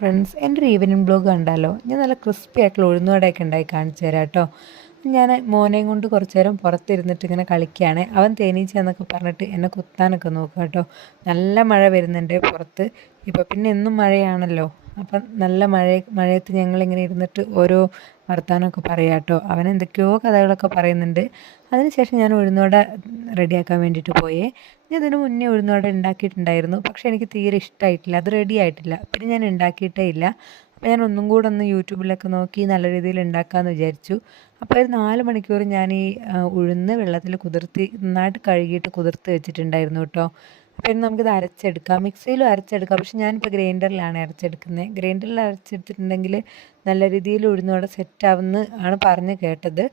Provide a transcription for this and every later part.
Friends എന്റെ ഒരു evening blog കണ്ടാലോ? ഞാൻ നല്ല ക്രിസ്പി ആയിട്ടുള്ള ഉഴുന്നുവടയൊക്കെ ഉണ്ടായി കാണിച്ചു തരാം കേട്ടോ. ഞാൻ മോനെയും കൊണ്ട് കുറച്ച് നേരം പുറത്തിരുന്നിട്ട് ഇങ്ങനെ കളിക്കുകയാണ്. അവൻ തേനീച്ച എന്നൊക്കെ പറഞ്ഞിട്ട് എന്നെ കുത്താനൊക്കെ നോക്കുക കേട്ടോ. നല്ല മഴ വരുന്നുണ്ട് പുറത്ത്. ഇപ്പോൾ പിന്നെ എന്നും മഴയാണല്ലോ. അപ്പം നല്ല മഴ മഴയത്ത് ഞങ്ങളിങ്ങനെ ഇരുന്നിട്ട് ഓരോ വർത്തമാനമൊക്കെ പറയാം കേട്ടോ. അവൻ എന്തൊക്കെയോ കഥകളൊക്കെ പറയുന്നുണ്ട്. അതിനുശേഷം ഞാൻ ഉഴുന്നോട റെഡിയാക്കാൻ വേണ്ടിയിട്ട് പോയേ. ഞാൻ ഇതിന് മുന്നേ ഉഴുന്നോട ഉണ്ടാക്കിയിട്ടുണ്ടായിരുന്നു. പക്ഷേ എനിക്ക് തീരെ ഇഷ്ടമായിട്ടില്ല അത് റെഡി ആയിട്ടില്ല. പിന്നെ ഞാൻ ഉണ്ടാക്കിയിട്ടേ ഇല്ല. ഞാൻ ഒന്നും കൂടെ ഒന്ന് യൂട്യൂബിലൊക്കെ നോക്കി നല്ല രീതിയിൽ ഉണ്ടാക്കാമെന്ന് വിചാരിച്ചു. അപ്പോൾ ഒരു നാല് മണിക്കൂർ ഞാൻ ഈ ഉഴുന്ന് വെള്ളത്തിൽ കുതിർത്തി നന്നായിട്ട് കഴുകിയിട്ട് കുതിർത്ത് വെച്ചിട്ടുണ്ടായിരുന്നു കേട്ടോ. അപ്പോൾ ഇനി നമുക്കിത് അരച്ചെടുക്കാം. മിക്സിയിലും അരച്ചെടുക്കാം. പക്ഷെ ഞാനിപ്പോൾ ഗ്രൈൻഡറിലാണ് അരച്ചെടുക്കുന്നത് ഗ്രൈൻഡറിൽ അരച്ചെടുത്തിട്ടുണ്ടെങ്കിൽ നല്ല രീതിയിൽ ഉഴുന്നോടെ സെറ്റാവുമെന്ന് ആണ് പറഞ്ഞ് കേട്ടത്.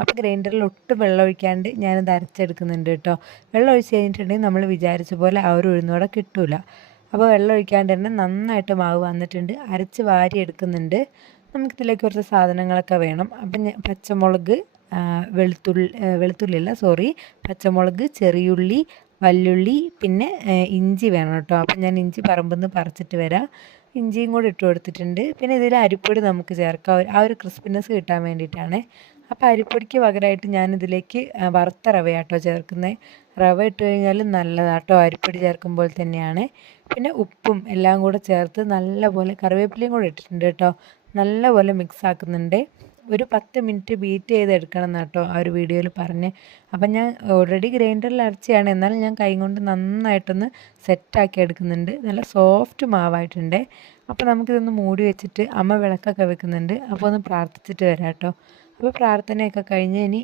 അപ്പോൾ ഗ്രൈൻഡറിൽ ഒട്ടും വെള്ളം ഒഴിക്കാണ്ട് ഞാനിത് അരച്ചെടുക്കുന്നുണ്ട് കേട്ടോ. വെള്ളം ഒഴിച്ച് കഴിഞ്ഞിട്ടുണ്ടെങ്കിൽ നമ്മൾ വിചാരിച്ച പോലെ ആ ഒരു ഉഴുന്നോടെ കിട്ടില്ല അപ്പോൾ വെള്ളം ഒഴിക്കാണ്ട് തന്നെ നന്നായിട്ട് മാവ് വന്നിട്ടുണ്ട്. അരച്ച് വാരി എടുക്കുന്നുണ്ട്. നമുക്കിതിലേക്ക് കുറച്ച് സാധനങ്ങളൊക്കെ വേണം. അപ്പം പച്ചമുളക് വെളുത്തുള്ളി വെളുത്തുള്ളി അല്ല സോറി പച്ചമുളക് ചെറിയുള്ളി വല്ലുള്ളി പിന്നെ ഇഞ്ചി വേണം കേട്ടോ. അപ്പം ഞാൻ ഇഞ്ചി പറമ്പിൽ നിന്ന് പറിച്ചിട്ട് വരാം. ഇഞ്ചിയും കൂടി ഇട്ട് കൊടുത്തിട്ടുണ്ട്. പിന്നെ ഇതിൽ അരിപ്പൊടി നമുക്ക് ചേർക്കാം. ആ ഒരു ക്രിസ്പിനെസ് കിട്ടാൻ വേണ്ടിയിട്ടാണ്. അപ്പോൾ അരിപ്പൊടിക്ക് പകരമായിട്ട് ഞാനിതിലേക്ക് വറുത്ത റവ കേട്ടോ ചേർക്കുന്നത് റവ ഇട്ട് കഴിഞ്ഞാൽ നല്ലതാട്ടോ. അരിപ്പൊടി ചേർക്കുമ്പോൾ തന്നെയാണ്. പിന്നെ ഉപ്പും എല്ലാം കൂടെ ചേർത്ത് നല്ലപോലെ കറിവേപ്പിലയും കൂടെ ഇട്ടിട്ടുണ്ട് കേട്ടോ. നല്ലപോലെ മിക്സ് ആക്കുന്നുണ്ട്. ഒരു പത്ത് മിനിറ്റ് ബീറ്റ് ചെയ്ത് എടുക്കണം കേട്ടോ ആ ഒരു വീഡിയോയിൽ പറഞ്ഞ്. അപ്പം ഞാൻ ഓൾറെഡി ഗ്രൈൻഡറിൽ അരച്ചിയാണ്. എന്നാലും ഞാൻ കൈ കൊണ്ട് നന്നായിട്ടൊന്ന് സെറ്റാക്കി എടുക്കുന്നുണ്ട്. നല്ല സോഫ്റ്റ് മാവായിട്ടുണ്ട്. അപ്പോൾ നമുക്കിതൊന്ന് മൂടി വെച്ചിട്ട് അമ്മ വിളക്കൊക്കെ വെക്കുന്നുണ്ട്. അപ്പോൾ ഒന്ന് പ്രാർത്ഥിച്ചിട്ട് വരാം കേട്ടോ അപ്പോൾ പ്രാർത്ഥനയൊക്കെ കഴിഞ്ഞ് ഇനി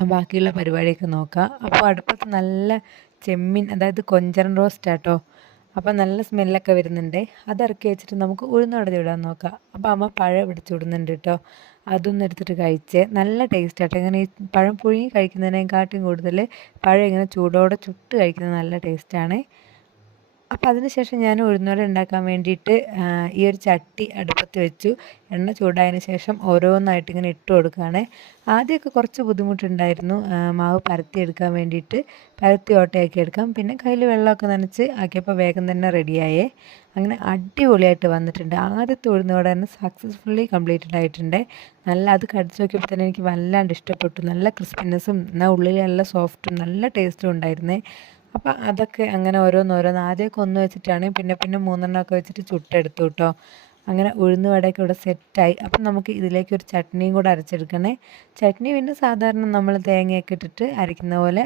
ബാക്കിയുള്ള പരിപാടിയൊക്കെ നോക്കാം. അപ്പോൾ അടുപ്പത്ത് നല്ല ചെമ്മീൻ അതായത് കൊഞ്ചൻ റോസ്റ്റ് ആട്ടോ അപ്പോൾ നല്ല സ്മെല്ലൊക്കെ വരുന്നുണ്ട്. അതിറക്കി വെച്ചിട്ട് നമുക്ക് ഉഴുന്നടതി ഇടാൻ നോക്കാം. അപ്പോൾ അമ്മ പഴം പിടിച്ചു വിടുന്നുണ്ട് കേട്ടോ. അതൊന്നും എടുത്തിട്ട് കഴിച്ച്. നല്ല ടേസ്റ്റ് ആട്ടോ. ഇങ്ങനെ ഈ പഴം പുഴുങ്ങി കഴിക്കുന്നതിനേക്കാട്ടും കൂടുതൽ പഴം ഇങ്ങനെ ചൂടോടെ ചുട്ട് കഴിക്കുന്നത് നല്ല ടേസ്റ്റാണ് അപ്പോൾ അതിനുശേഷം ഞാൻ ഉഴുന്നുവട ഉണ്ടാക്കാൻ വേണ്ടിയിട്ട് ഈ ഒരു ചട്ടി അടുപ്പത്ത് വെച്ചു. എണ്ണ ചൂടായതിന് ശേഷം ഓരോന്നായിട്ട് ഇങ്ങനെ ഇട്ട് കൊടുക്കുകയാണ്. ആദ്യമൊക്കെ കുറച്ച് ബുദ്ധിമുട്ടുണ്ടായിരുന്നു. മാവ് പരത്തി എടുക്കാൻ വേണ്ടിയിട്ട് പരത്തി ഓട്ടയാക്കി എടുക്കാം. പിന്നെ കയ്യിൽ വെള്ളമൊക്കെ നനച്ച് ആക്കിയപ്പോൾ വേഗം തന്നെ റെഡിയായേ. അങ്ങനെ അടിപൊളിയായിട്ട് വന്നിട്ടുണ്ട്. ആദ്യത്തെ ഉഴുന്നുവട തന്നെ സക്സസ്ഫുള്ളി കംപ്ലീറ്റഡ് ആയിട്ടുണ്ട്. നല്ല അത് കടിച്ചു നോക്കിയപ്പോൾ തന്നെ എനിക്ക് വല്ലാണ്ട് ഇഷ്ടപ്പെട്ടു. നല്ല ക്രിസ്പിനെസ്സും എന്നാൽ ഉള്ളിൽ നല്ല സോഫ്റ്റും നല്ല ടേസ്റ്റും ഉണ്ടായിരുന്നേ. അപ്പോൾ അതൊക്കെ അങ്ങനെ ഓരോന്നോരോന്ന് ആദ്യമൊക്കെ ഒന്ന് വെച്ചിട്ടാണ് പിന്നെ പിന്നെ മൂന്നെണ്ണമൊക്കെ വെച്ചിട്ട് ചുട്ടെടുത്തു കേട്ടോ അങ്ങനെ ഉഴുന്ന് വടയൊക്കെ ഇവിടെ സെറ്റായി. അപ്പം നമുക്ക് ഇതിലേക്ക് ഒരു ചട്നിയും കൂടെ അരച്ചെടുക്കണേ. ചട്നി പിന്നെ സാധാരണ നമ്മൾ തേങ്ങയൊക്കെ ഇട്ടിട്ട് അരയ്ക്കുന്ന പോലെ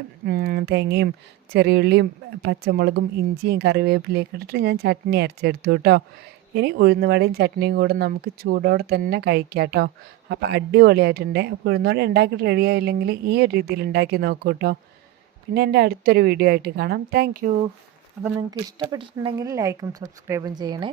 തേങ്ങയും ചെറിയുള്ളിയും പച്ചമുളകും ഇഞ്ചിയും കറിവേപ്പിലയൊക്കെ ഇട്ടിട്ട് ഞാൻ ചട്നി അരച്ചെടുത്തു കേട്ടോ ഇനി ഉഴുന്നുവടയും ചട്നിയും കൂടെ നമുക്ക് ചൂടോടെ തന്നെ കഴിക്കാം കേട്ടോ അപ്പോൾ അടിപൊളിയായിട്ടുണ്ട് അപ്പോൾ ഉഴുന്നുവട ഉണ്ടാക്കിയിട്ട് റെഡിയായില്ലെങ്കിൽ ഈ ഒരു രീതിയിൽ ഉണ്ടാക്കി നോക്കൂ കേട്ടോ പിന്നെ എന്റെ അടുത്തൊരു വീഡിയോ ആയിട്ട് കാണാം. താങ്ക് അപ്പോൾ നിങ്ങൾക്ക് ഇഷ്ടപ്പെട്ടിട്ടുണ്ടെങ്കിൽ ലൈക്കും സബ്സ്ക്രൈബും ചെയ്യണേ.